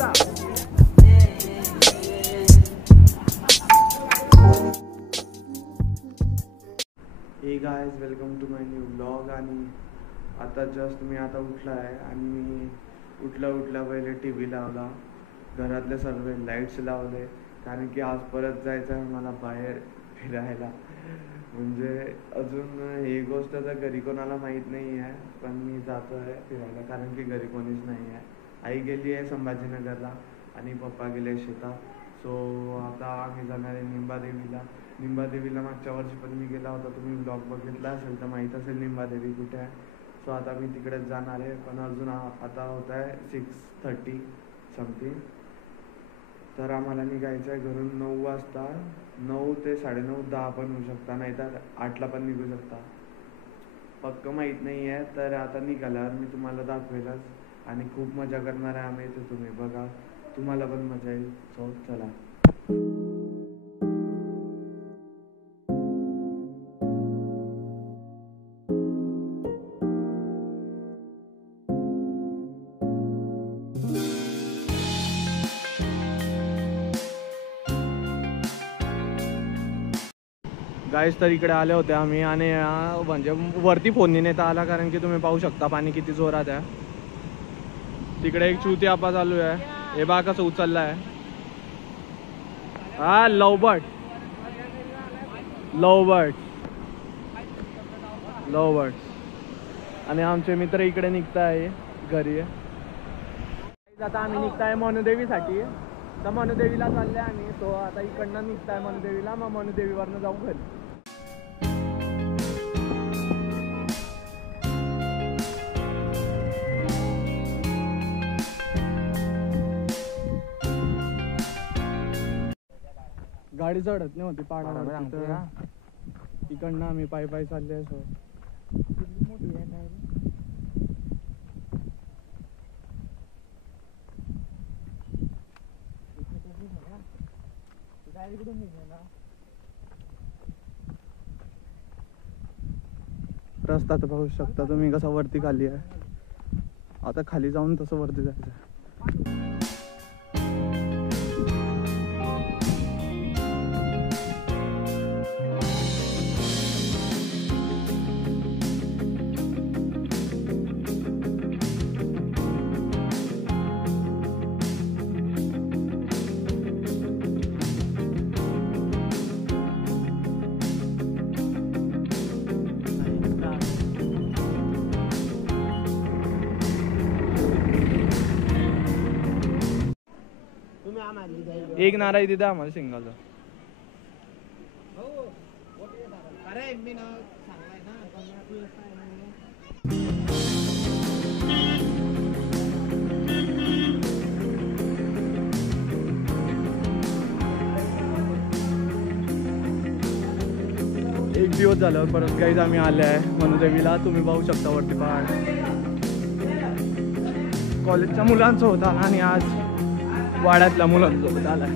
हे guys, welcome to my new vlog. आणि आता जस्ट मी आता उठला आहे आणि मी उठल्या पहिले टी व्ही लावला, घरातले सर्व लाईट्स लावले, कारण की आज परत जायचं आहे मला बाहेर फिरायला. म्हणजे अजून ही गोष्ट तर घरी कोणाला माहीत नाही आहे, पण मी जातो आहे फिरायला कारण की घरी कोणीच नाही आहे. आई गेली आहे संभाजीनगरला आणि पप्पा गेले शेतात. सो आता आम्ही जाणार आहे निंबादेवीला मागच्या वर्षी पण मी गेला होता, तुम्ही ब्लॉग बघितला असेल तर माहीत असेल निंबादेवी कुठे आहे. सो आता मी तिकडेच जाणार आहे, पण अजून आता होत आहे 6:30 समथिंग. तर आम्हाला निघायचं आहे घरून 9 वाजता. 9 ते 9:30 10 पण होऊ शकता, नाहीतर 8ला पण निघू शकता, पक्क माहीत नाही आहे. तर आता निघाल्यावर मी तुम्हाला दाखवेलच आणि खूप मजा करणार आहे आम्ही, तर तुम्ही बघा, तुम्हाला पण मजा येईल. सो चला. गाईस, तर इकडे आले होते आम्ही आणि म्हणजे वरती फोन नाही नेता आला, कारण की तुम्ही पाहू शकता पाणी किती जोरात आहे. तिकडे एक चुती आपा चालू आहे, हे बा कसं उचलला आहे. हा लवबर्ड आणि आमचे मित्र इकडे निघताय घरी. आता आम्ही निघताय मनुदेवीसाठी, तर मनुदेवीला चालले आम्ही. तो आता इकडनं निघताय मनुदेवीला, मग मनुदेवीवरनं जाऊ घरी. गाडी चढत नाही होती पाडावर, इकडनं आम्ही पायी चालले. असो रस्ता तर पाहू शकता तुम्ही कसा वरती खाली आहे. आता खाली जाऊन तसं वरती जायचं. एक नाराई दिदा आम्हाला सिंगलचा. एक दिवस झाल्यावर परत गाईज आम्ही आले आहे मनुदेवीला. तुम्ही पाहू शकता वरती पहाड. कॉलेजच्या मुलांचं होता आणि आज वाड्यातल्या मुलांसोबत आलाय.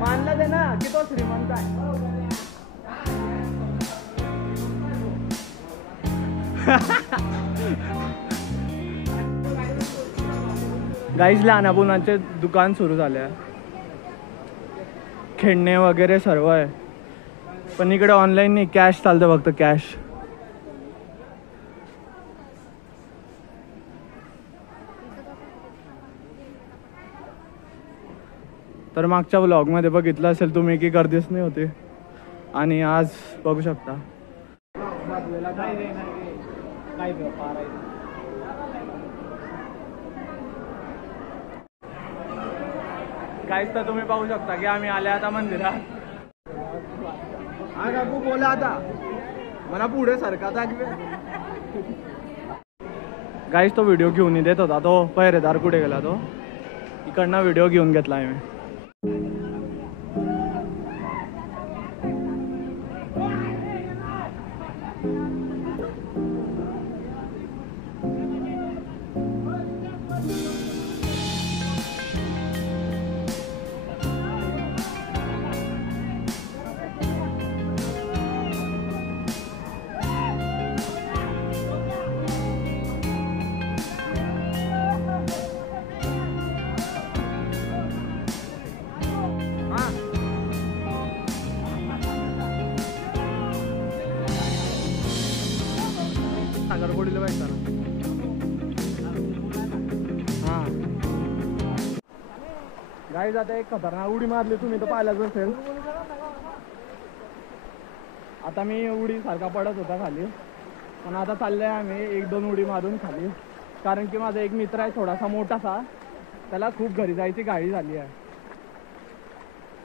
मानलं दे ना की तो श्रीमंत आहे. गाईज, लहानापुनाचे दुकान सुरू झाले आहे, खेळणे वगैरे सर्व आहे, पण इकडे ऑनलाईन नाही, कॅश चालतं फक्त कॅश. तर मागच्या व्लॉगमध्ये बघितलं असेल तुम्ही की गर्दीच नाही होती, आणि आज बघू शकता. काहीच तर तुम्ही पाहू शकता की आम्ही आले आता मंदिरात. हा काकू बोला आता मला पुढे सरका दाखवे. गाईस, तो व्हिडिओ घेऊन देत होता, तो पहिरेदार कुठे गेला, तो इकडनं व्हिडिओ घेऊन घेतला आहे मी. हा गाईज आता एक खतरनाक उडी मारली, तुम्ही तर पाहिलाच असेल. आता मी उडी सारखा पडत होता खाली, पण आता चाललंय आम्ही 1-2 उडी मारून खाली, कारण की माझा एक मित्र आहे थोडासा मोठासा, त्याला खूप घरी जायची गाडी झाली आहे,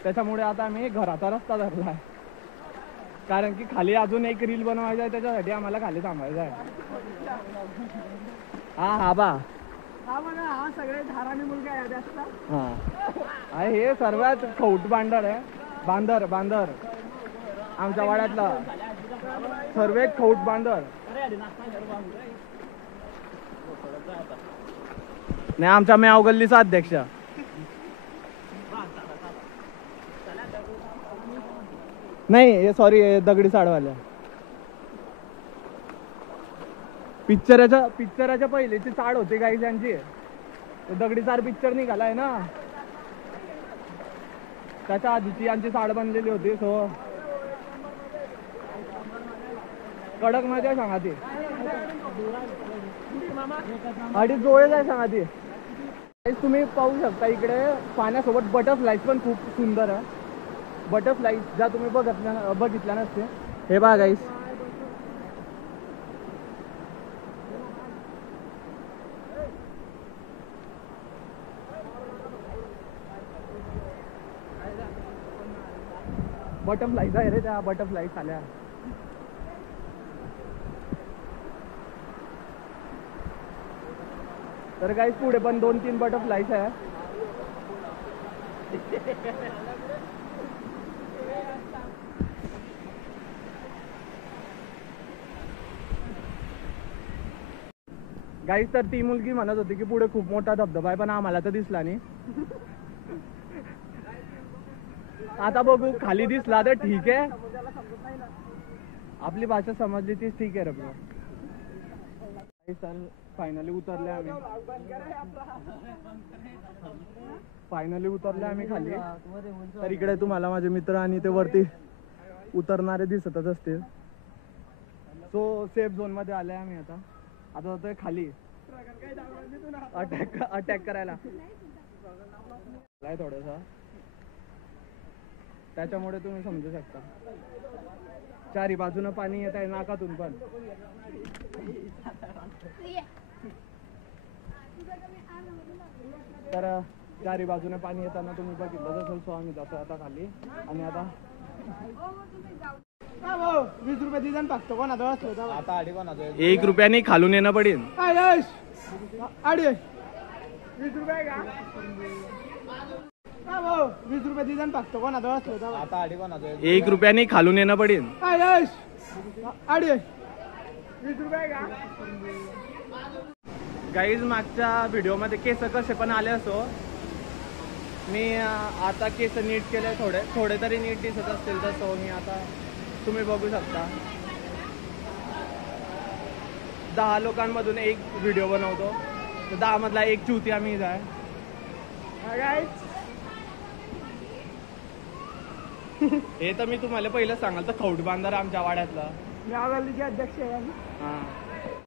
त्याच्यामुळे आता आम्ही घराचा रस्ता धरला आहे, कारण की खाली अजून एक रील बनवायचा आहे, त्याच्यासाठी आम्हाला खाली थांबायचं आहे. हा बा हा सगळे धाराणी मुलगा आहे जास्त. हा हे सर्वात खौट बांदर आहे, बांदर आमच्या वाड्यातला सर्वात खौट बांदर. नाही आमच्या म्याव गल्लीचा अध्यक्ष. नाही सॉरी दगडी साडवाल्या. पिक्चराच्या पहिलीची चाड होती गाईज यांची, दगडी चाड पिक्चर निघालाय ना, त्याच्या आधीची यांची चाड बनलेली होती. सो कडक मजा सांगा ती, अडीच डोळे जाय सांगा ती. तुम्ही पाहू शकता इकडे पाण्यासोबत बटरफ्लाईज पण खूप सुंदर आहे. बटरफ्लाईज ज्या तुम्ही बघितल्या नसते. हे बघा गाईस, बटरफ्लाईज आहे रे, त्या बटरफ्लाईज आल्या. तर गाईस पुढे पण 2-3 बटरफ्लाईज आहे. गाईस तर ती मुलगी म्हणत होती की पुढे खूप मोठा धबधबा आहे, पण आम्हाला तर दिसला नाही. आता बघू, खाली दिसला तर ठीक आहे, आपली भाषा समजली ती ठीक आहे रे ब्रो. सर फायनली उतरले आम्ही खाली. तर इकडे तुम्हाला माझे मित्र आणि ते वरती उतरणारे दिसतच असतील. सो सेफ झोन मध्ये आले आम्ही. आता जातोय खाली अटॅक करायला थोडंसं, त्याच्यामुळे तुम्ही समजू शकता. चारी बाजूनं पाणी येत आहे नाकातून पण. तर चारी बाजूने पाणी येताना तुम्ही बघितलं असेल. सो आम्ही जातो आता खाली. आणि आता 20 रुपये डिझाईन टाकतो कोण आता आता 1 रुपयाने खालून येणं पडेल. 20 रुपये का 20 रुपये डिझाईन टाकतो कोण आता आता 1 रुपयाने खालून येणं पडेल. 20 रुपये का गाईज मागच्या व्हिडिओ मध्ये केस कसे पण आले असो, मी आता केस नीट केले, थोडे तरी नीट दिसत असतील. तर सो मी आता तुम्ही बघू शकता 10 लोकांमधून एक व्हिडिओ बनवतो, तर 10 मधला एक चुतिया मीच आहे. हे तर मी तुम्हाला पहिलं सांगाल तर खौट बांदर आमच्या वाड्यातला गावालीचे अध्यक्ष आहे. हा